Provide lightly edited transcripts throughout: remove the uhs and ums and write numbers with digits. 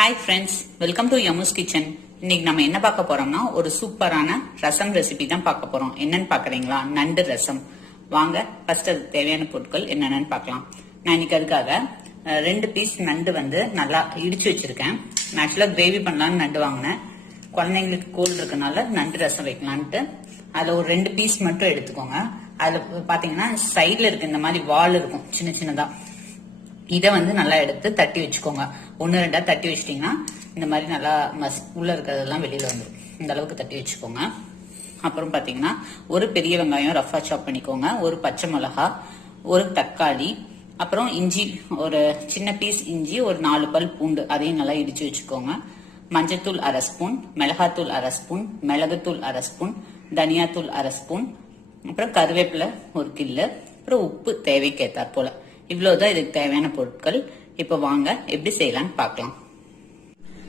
Hi friends, welcome to Yamu's kitchen. இன்னைக்கு நம்ம என்ன பார்க்க போறோம்னா ஒரு சூப்பரான ரசம் ரெசிபி தான் பார்க்க போறோம். என்னன்னு பாக்குறீங்களா? நண்டு ரசம். வாங்க ஃபர்ஸ்ட் அதுக்கு தேவையான பொருட்கள் என்னென்னு பார்க்கலாம். நான் இன்னைக்கு அதுக்காக 2 பீஸ் நண்டு வந்து நல்லா இடிச்சு வச்சிருக்கேன். நான் ஆக்சுவலா கிரேவி பண்ணலாம்னு நண்டு வாங்கினேன். குழந்தைங்களுக்கு கோல்டு இருக்கனால நண்டு ரசம் வைக்கலான்ட்டு அதுல ஒரு 2 பீஸ் மட்டும் எடுத்துக்கோங்க. அதுல பாத்தீங்கன்னா சைட்ல இருக்கு இந்த மாதிரி வால் இருக்கும் சின்ன சின்னதா. இதை வந்து நல்லா எடுத்து தட்டி வச்சுக்கோங்க. 1-2 தட்டி வச்சிட்டீங்கன்னா இந்த மாதிரி நல்லா உள்ள இருக்கிறதெல்லாம் வெளியில வந்துடும். இந்த அளவுக்கு தட்டி வச்சுக்கோங்க. அப்புறம் பாத்தீங்கன்னா ஒரு பெரிய வெங்காயம் ரஃபா சாப் பண்ணிக்கோங்க, ஒரு பச்சை மிளகா, ஒரு தக்காளி, அப்புறம் இஞ்சி, ஒரு சின்ன பீஸ் இஞ்சி, ஒரு 4 பல் பூண்டு, அதையும் நல்லா இடிச்சு வச்சுக்கோங்க. மஞ்சத்தூள் 1/2 ஸ்பூன், மிளகாத்தூள் 1/2 ஸ்பூன், மிளகுத்தூள் 1/2 ஸ்பூன், தனியாத்தூள் 1/2 ஸ்பூன், அப்புறம் கருவேப்பிலை ஒரு கில்லு, அப்புறம் உப்பு தேவைக்கேத்தாற் போல. இவ்வளவுதான் இதுக்கு தேவையான பொருட்கள். இப்ப வாங்க எப்படி செய்யலாம்னு பார்க்கலாம்.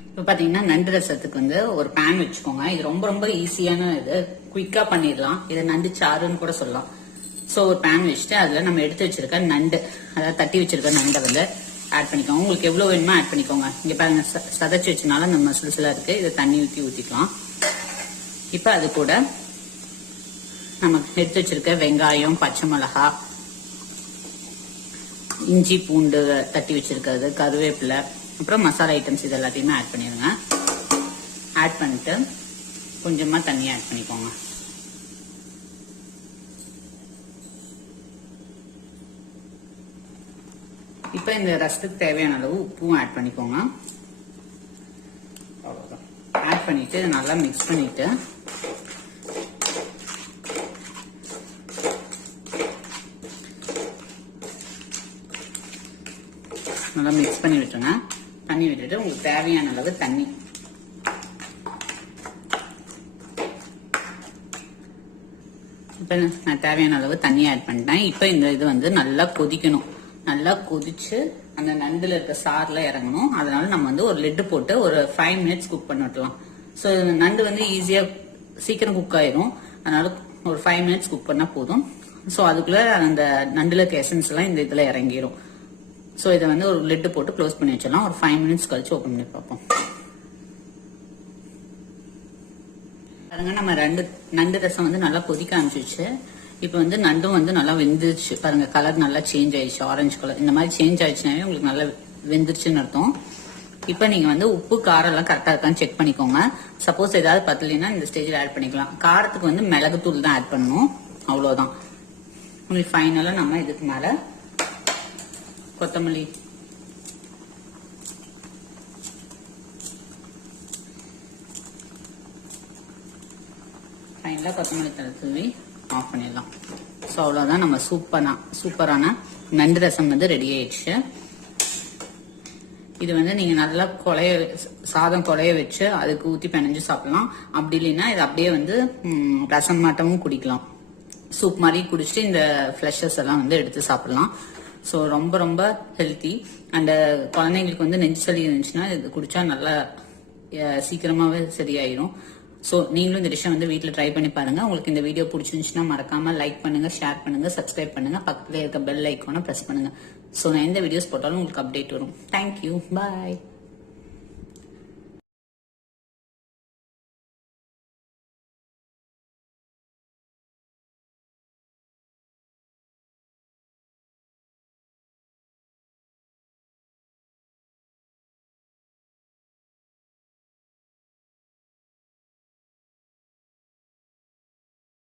இப்ப பாத்தீங்கன்னா நண்டு ரசத்துக்கு வந்து ஒரு பேன் வச்சுக்கோங்க. இது ரொம்ப ரொம்ப ஈஸியான இது, குயிக்கா பண்ணிடலாம். இதை நண்டு சாறுன்னு கூட சொல்லலாம். சோ ஒரு பேன் வச்சுட்டு அதுல நம்ம எடுத்து வச்சிருக்க நண்டு, அதாவது தட்டி வச்சிருக்க நண்டை வந்து ஆட் பண்ணிக்கோங்க. உங்களுக்கு எவ்வளவு வேணுமோ ஆட் பண்ணிக்கோங்க. இங்க பாருங்க சதைச்சு வச்சனால நம்ம சிலுசிலா இருக்கு. இதை தண்ணி ஊத்திக்கலாம். இப்ப அது கூட நம்ம எடுத்து வச்சிருக்க வெங்காயம், பச்சை மிளகா, இஞ்சி, பூண்டு தட்டி வச்சிருக்கிறது, கருவேப்பிலை, அப்புறம் மசாலா ஐட்டம்ஸ் இது எல்லாத்தையுமே ஆட் பண்ணிடுங்க. ஆட் பண்ணிட்டு கொஞ்சமா தண்ணி ஆட் பண்ணிக்கோங்க. இப்ப இந்த ரசத்துக்கு தேவையான அளவு உப்பும் ஆட் பண்ணிக்கோங்க. ஆட் பண்ணிட்டு நல்லா மிக்ஸ் பண்ணிட்டு நல்லா மிக்ஸ் பண்ணி விட்டுருங்க. தண்ணி விட்டுட்டு உங்களுக்கு தேவையான அளவு தண்ணி, இப்ப நான் தேவையான அளவு தண்ணி ஆட் பண்ணிட்டேன். இப்ப இந்த இது வந்து நல்லா கொதிக்கணும். நல்லா கொதிச்சு அந்த நண்டுல இருக்க சார்ல இறங்கணும். அதனால நம்ம வந்து ஒரு லிட்டு போட்டு ஒரு 5 மினிட்ஸ் குக் பண்ண விட்டலாம். சோ நண்டு வந்து ஈஸியா சீக்கிரம் குக் ஆயிரும். அதனால ஒரு 5 மினிட்ஸ் குக் பண்ணா போதும். சோ அதுக்குள்ள அந்த நண்டுல இருக்க எசன்ஸ் எல்லாம் இந்த இதுல இறங்கிரும். சோ இதை வந்து ஒரு லிட்டு போட்டு க்ளோஸ் பண்ணி வச்சிடலாம். ஒரு 5 மினிட்ஸ் கழிச்சு ஓபன் பண்ணி பார்ப்போம். பாருங்க, நம்ம நண்டு ரசம் வந்து நல்லா கொதிக்க ஆரம்பிச்சிச்சு. இப்ப வந்து நண்டும் வந்து நல்லா வெந்துருச்சு. பாருங்க, கலர் நல்லா சேஞ்ச் ஆயிடுச்சு, ஆரஞ்சு கலர். இந்த மாதிரி சேஞ்ச் ஆயிடுச்சுனாவே உங்களுக்கு நல்லா வெந்துருச்சுன்னு அர்த்தம். இப்ப நீங்க வந்து உப்பு காரம் எல்லாம் கரெக்டா இருக்கான்னு செக் பண்ணிக்கோங்க. சப்போஸ் ஏதாவது பத்தலைன்னா இந்த ஸ்டேஜ்ல ஆட் பண்ணிக்கலாம். காரத்துக்கு வந்து மிளகுத்தூள் தான் ஆட் பண்ணணும், அவ்வளவுதான். உங்களுக்கு ஃபைனலா நம்ம இதுக்கு மேல கொத்தமல்லி, ஃபைனலா கொத்தமல்லி தழை தூவி ஆஃப் பண்ணிடலாம். ஸோ அவ்வளோதான், நம்ம சூப்பரான நண்டு ரசம் வந்து ரெடி ஆயிடுச்சு. இது வந்து நீங்க நல்லா சாதம் குழைய வச்சு அதுக்கு ஊத்தி பிணைஞ்சு சாப்பிடலாம். அப்படி இல்லைன்னா இது அப்படியே வந்து ரசம் மாட்டமும் குடிக்கலாம். சூப் மாதிரி குடிச்சிட்டு இந்த ஃபிளஷஸ் எல்லாம் வந்து எடுத்து சாப்பிடலாம். ஸோ ரொம்ப ரொம்ப ஹெல்த்தி. அண்ட் குழந்தைங்களுக்கு வந்து நெஞ்சு சளி இருந்துச்சுன்னா இது குடிச்சா நல்லா சீக்கிரமாவே சரியாயிரும். ஸோ நீங்களும் இந்த டிஷ்ஷை வந்து வீட்டில் ட்ரை பண்ணி பாருங்க. உங்களுக்கு இந்த வீடியோ பிடிச்சிருந்துச்சுன்னா மறக்காம லைக் பண்ணுங்க, ஷேர் பண்ணுங்க, சப்ஸ்கிரைப் பண்ணுங்க, பக்கத்துல இருக்க பெல் ஐக்கானை பிரஸ் பண்ணுங்க. ஸோ நான் எந்த வீடியோஸ் போட்டாலும் உங்களுக்கு அப்டேட் வரும். தேங்க்யூ, பாய்.